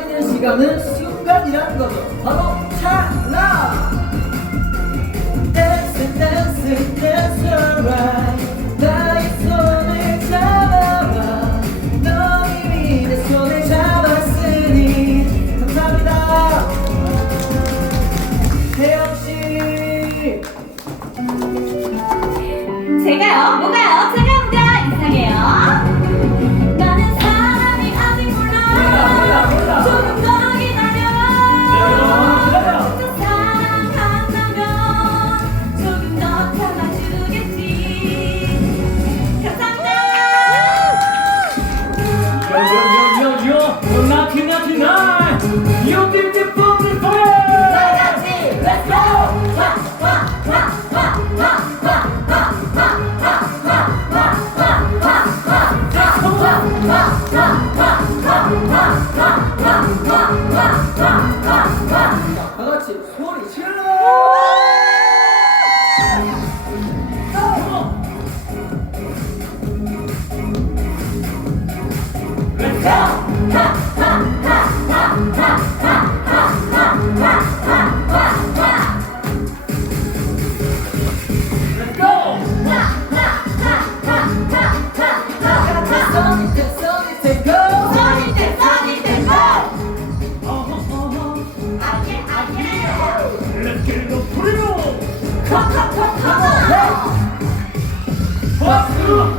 가는 순간이란 거죠. 바로 찰나. Dance, dance, dance alright. 나의 손을 잡아봐. 너 이미 내 손을 잡았으니 감사합니다. 혜영 씨. 제가요? 뭐가요? 같이 소리 질러. Let's Come on!